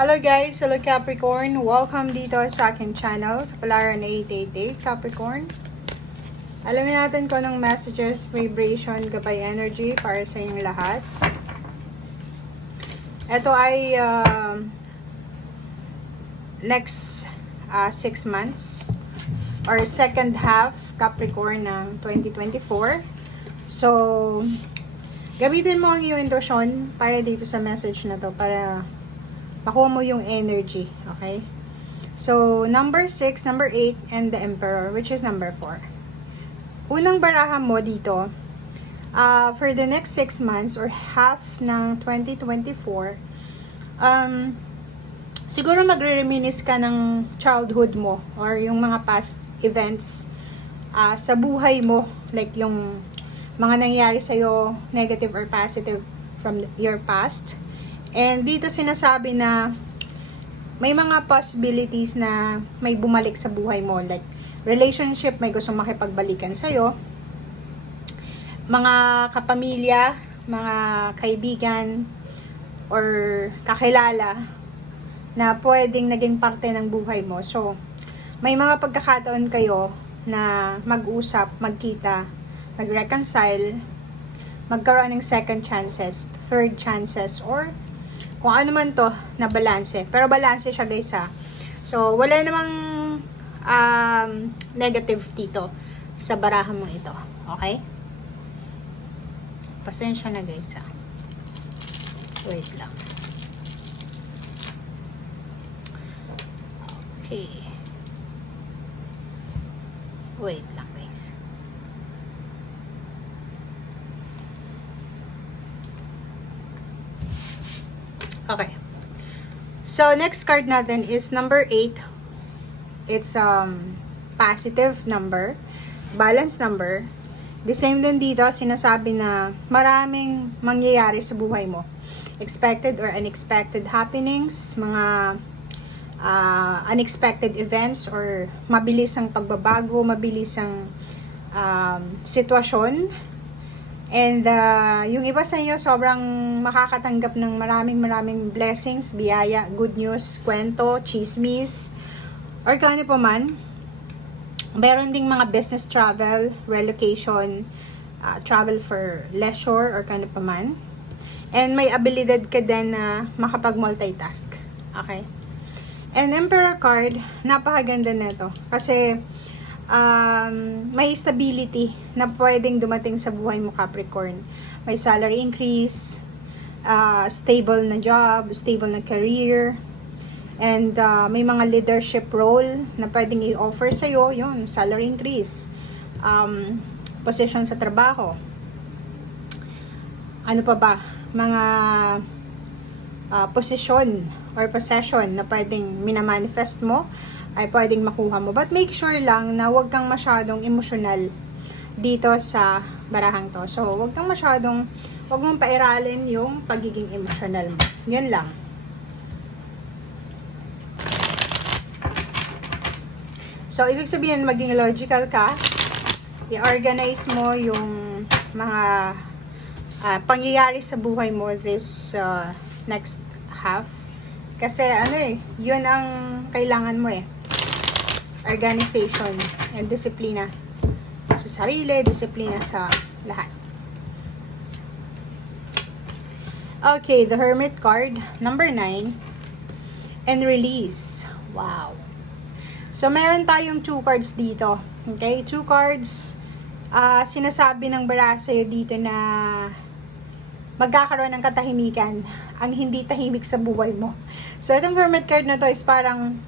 Hello guys, hello Capricorn. Welcome dito sa aking channel, Kapalaran 888 Capricorn. Alamin natin kung anong messages, vibration, gabay energy para sa inyong lahat. Ito ay next 6 months or second half Capricorn ng 2024. So, gamitin mo ang iyong intuition para dito sa message na to para makuha mo yung energy, okay? So, number 6, number 8, and the Emperor, which is number 4. Unang baraha mo dito, for the next 6 months or half ng 2024, siguro magre-reminisce ka ng childhood mo or yung mga past events sa buhay mo, like yung mga nangyari sa'yo, negative or positive from your past. And dito sinasabi na may mga possibilities na may bumalik sa buhay mo. Like, relationship, may gustong makipagbalikan sa'yo. Mga kapamilya, mga kaibigan, or kakilala na pwedeng naging parte ng buhay mo. So, may mga pagkakataon kayo na mag-usap, magkita, mag-reconcile, magkaroon ng second chances, third chances, or kung ano man to na balanse. Pero balanse siya guys ha. So, wala namang negative dito sa barahan mo ito. Okay? Pasensya na guys ha. Wait lang. Okay. Wait lang guys. Okay. So, next card natin is number 8. It's positive number, balance number. The same din dito, sinasabi na maraming mangyayari sa buhay mo. Expected or unexpected happenings, mga unexpected events or mabilis ang pagbabago, mabilis ang sitwasyon. And yung iba sa inyo sobrang makakatanggap ng maraming blessings, biyaya, good news, kwento, chismis, or kung ano pa man. Meron ding mga business travel, relocation, travel for leisure, or kung ano pa man. And may abilidad ka din na makapag-multitask. Okay? And Emperor card, napakaganda nito. Kasi may stability na pwedeng dumating sa buhay mo Capricorn. May salary increase, stable na job, stable na career, and may mga leadership role na pwedeng i-offer sa'yo, yun, salary increase, position sa trabaho. Ano pa ba? Mga posisyon or possession na pwedeng minamanifest mo ay pwedeng makuha mo. But make sure lang na huwag kang masyadong emotional dito sa barahang to. So, huwag mong pairalin yung pagiging emotional mo. Yun lang. So, ibig sabihin, maging logical ka. I-organize mo yung mga pangyayari sa buhay mo this next half. Kasi, yun ang kailangan mo organization and disiplina sa sarili, disiplina sa lahat. Okay, the Hermit card, number 9, and release. Wow. So, meron tayong 2 cards dito. Okay, 2 cards. Sinasabi ng baraha sa'yo dito na magkakaroon ng katahimikan ang hindi tahimik sa buhay mo. So, itong Hermit card na to is parang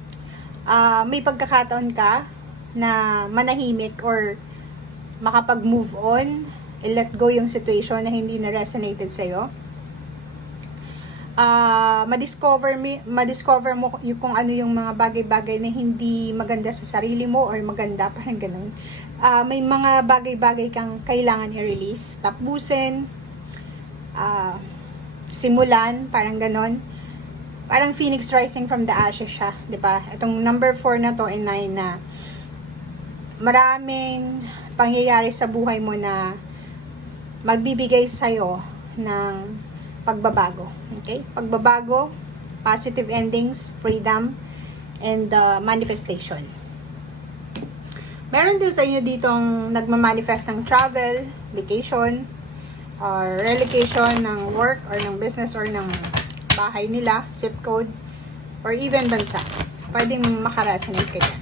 may pagkakataon ka na manahimik or makapag-move on, i-let go yung situation na hindi na resonated sa'yo. Madiscover mo yung kung ano yung mga bagay-bagay na hindi maganda sa sarili mo or maganda, parang ganun. May mga bagay-bagay kang kailangan i-release, tapusin, simulan, parang ganun. Parang phoenix rising from the ashes siya, di ba? Itong number 4 na to ay 9 na maraming pangyayari sa buhay mo na magbibigay sa'yo ng pagbabago. Okay? Pagbabago, positive endings, freedom, and manifestation. Meron din sa inyo ditong nagmamanifest ng travel, vacation, or relocation ng work or ng business or ng bahay nila, zip code, or even bansa. Pwedeng makaresonate ka dyan.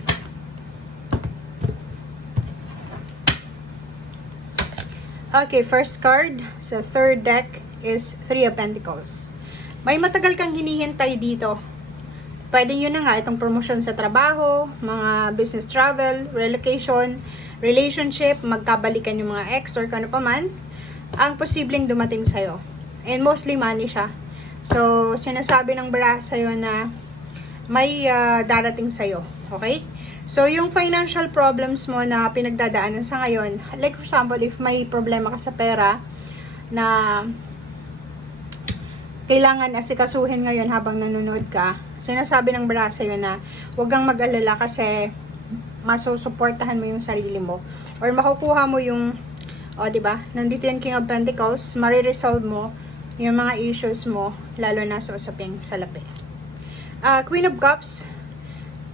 Okay, first card sa third deck is Three of Pentacles. May matagal kang hinihintay dito. Pwede yun na nga, itong promotion sa trabaho, mga business travel, relocation, relationship, magkabalikan yung mga ex or kano pa man, ang posibleng dumating sa'yo. And mostly money siya. So, sinasabi ng baraha sa'yo na may darating sa'yo. Okay? So, yung financial problems mo na pinagdadaanan sa ngayon, like for example, if may problema ka sa pera na kailangan asikasuhin ngayon habang nanonood ka, sinasabi ng baraha sa'yo na huwag kang mag-alala kasi masusuportahan mo yung sarili mo or makukuha mo yung, diba, nandito yung King of Pentacles, mariresolve mo yung mga issues mo, lalo na sa usaping salapi. Queen of Cups,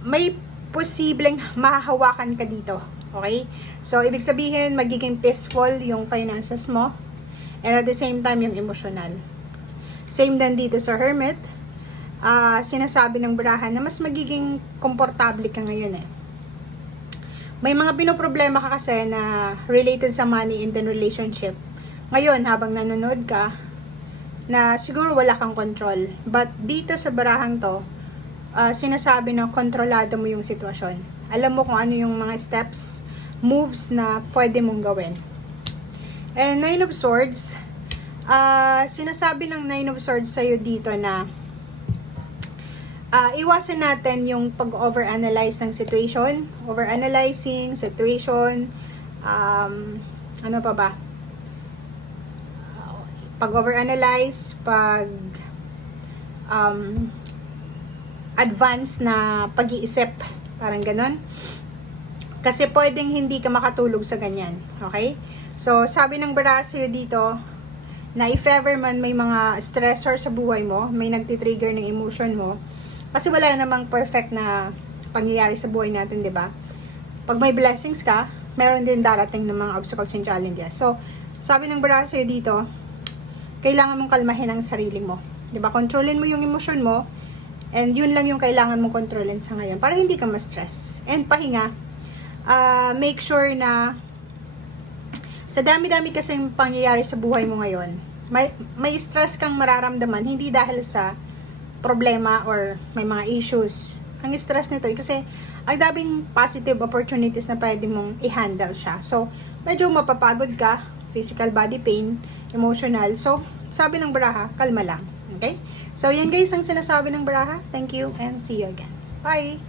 may posibleng mahahawakan ka dito. Okay? So, ibig sabihin, magiging peaceful yung finances mo and at the same time, yung emotional. Same din dito sa Hermit. Sinasabi ng baraha na mas magiging komportable ka ngayon eh. May mga pinoproblema ka kasi na related sa money in the relationship. Ngayon, habang nanonood ka, na siguro wala kang control. But dito sa barahang to, sinasabi na kontrolado mo yung sitwasyon. Alam mo kung ano yung mga steps, moves na pwede mong gawin. And Nine of Swords, sinasabi ng Nine of Swords sa'yo dito na iwasan natin yung pag-overanalyze ng situation, overanalyzing situation, ano pa ba? Pag-overanalyze, advance na pag-iisip, parang ganon. Kasi pwedeng hindi ka makatulog sa ganyan, okay? So, sabi ng baraha sa'yo dito, na if ever man may mga stressor sa buhay mo, may nagtitrigger ng emotion mo, kasi wala namang perfect na pangyayari sa buhay natin, di ba? Pag may blessings ka, meron din darating ng mga obstacles and challenges. So, sabi ng baraha sa'yo dito, kailangan mong kalmahin ang sarili mo. Di ba? Kontrolin mo yung emosyon mo, and yun lang yung kailangan mong kontrolin sa ngayon para hindi ka ma-stress. And pahinga, make sure na sa dami-dami kasing pangyayari sa buhay mo ngayon, may stress kang mararamdaman, hindi dahil sa problema or may mga issues. Ang stress nito kasi ang daming positive opportunities na pwede mong i-handle siya. So, medyo mapapagod ka, physical body pain, emotional. So, sabi ng baraha, kalma lang. Okay? So, yan guys ang sinasabi ng baraha. Thank you and see you again. Bye!